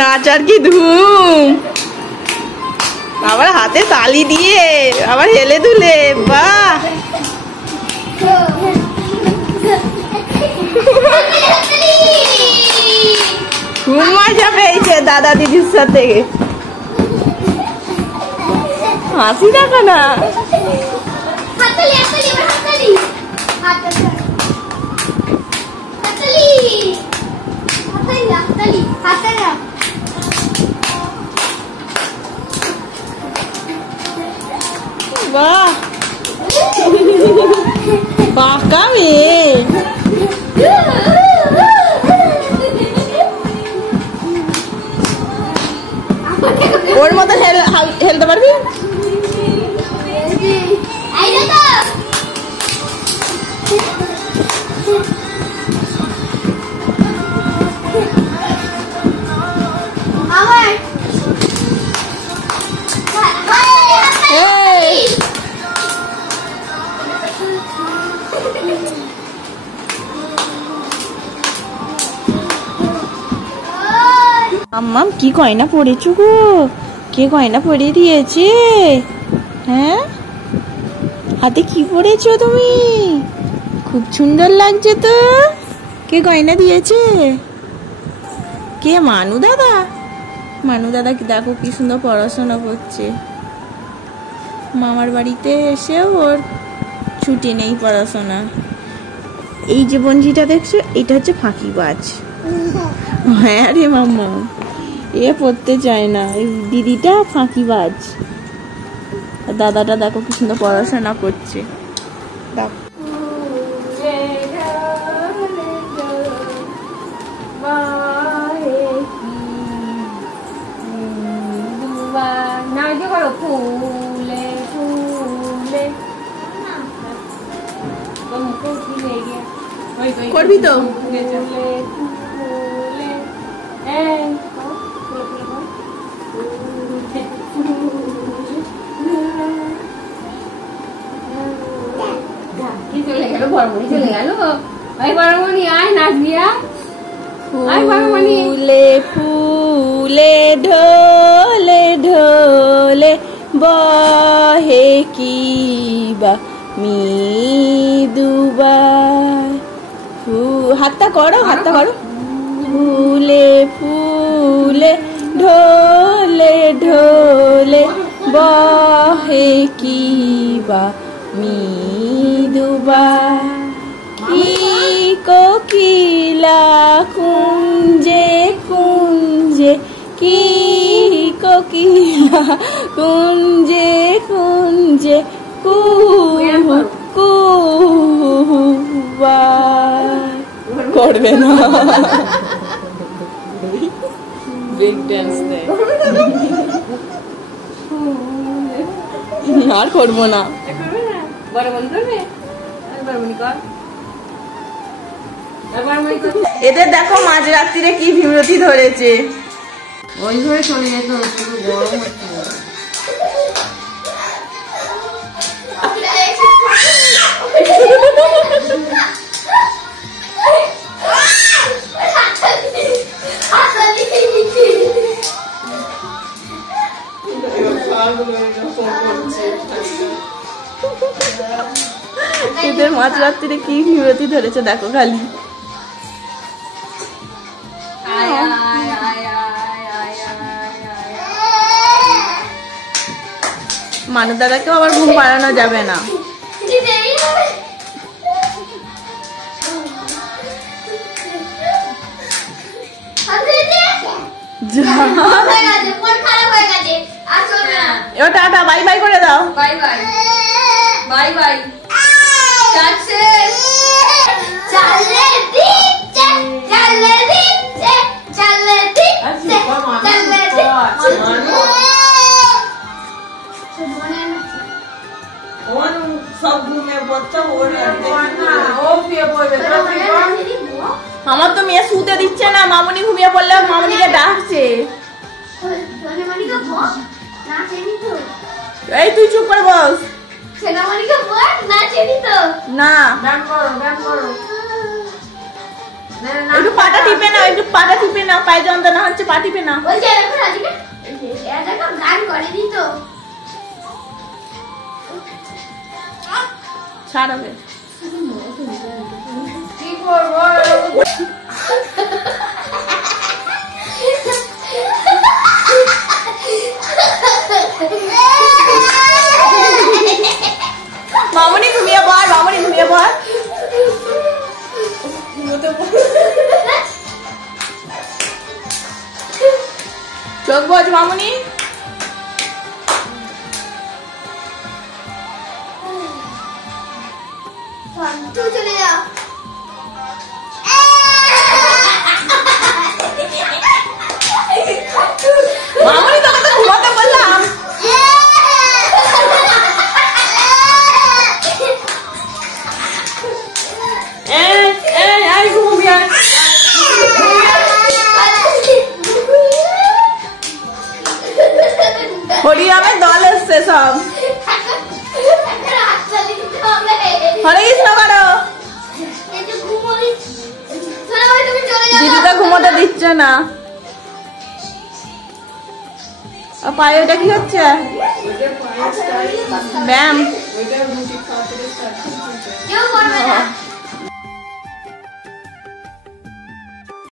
নাচ আর কি ধুম, আবার হাতে তালি দিয়ে আবার হেলে দুলে, বাহ খুব মজা পেয়েছে দাদা দিদির সাথে। হাসি দেখো না, বাহ বাঁকা মেয়ে। ওর মতো হেলতে পারবি? আম্মাম কি গয়না পরেছো গো? কে গয়না পরিয়ে দিয়েছে? হ্যাঁ, হাতে কি পরেছো তুমি? খুব সুন্দর লাগছে তো। কে গয়না দিয়েছে? কে? মানু দাদা। মানু দাদা দেখো কি সুন্দর পড়াশোনা করছে। মামার বাড়িতে এসেও ওর ছুটি নেই পড়াশোনা। এই যে বঞ্জিটা দেখছো, এটা হচ্ছে ফাঁকিবাজ। হ্যাঁ রে মাম্মা, এ পড়তে চায় না, এই দিদিটা ফাঁকিবাজ। দাদাটা দেখো কি সুন্দর পড়াশোনা করছে। করবি তো? ফুলে ফুলে ঢোলে ঢোলে বহে কি বা মৃদুবা। হাতটা করো, হাতটা করো। ফুলে ফুলে ঢোলে ঢোলে বহে কি বা মৃদুবা। কি কোকিলা কুঞ্জে কুঞ্জে, কি কোকিলা কুঞ্জে কুঞ্জে কুহু কুহা। করবে না, ব্রেক ড্যান্স দেয়। আর করবো না। এদের দেখো মাঝরাত্রিরে কি বিরতি ধরেছে। ওই ধরে চলে যেত, গরম হচ্ছে। এদের মাঝরাত্রিরে কি বিরতি ধরেছে দেখো খালি। মানু দাদাকেও আবার ঘুম পাড়ানো যাবে না। টাটা বাই বাই করে দাও। Bye bye bye bye. আমার তো মেয়ে শুতে দিচ্ছে না, মামুনি ঘুমিয়ে পড়লে মামুনিকে ডাকছে। এই তুই চুপ করে বস। না একটু পাটা টিপে নাও, একটু পাটা টিপে নাও, পায়ে যন্ত্রণা হচ্ছে, পা টিপে নাও। গান করে দিত ছাড়াবে কি করবো মামনি ঘুমিয়ে পড়, মামনি ঘুমিয়ে পড়। চোখ বোঝ মামনি। তুই চলে যা মামনি তোকে তো ঘুমাতে বললাম। হরিরামের দল এসছে সব। হরে কৃষ্ণ করো। দিদিকে ঘুমোতে দিচ্ছে না। পায়ে ওটা কি হচ্ছে? ব্যায়াম। কেউ করবে না।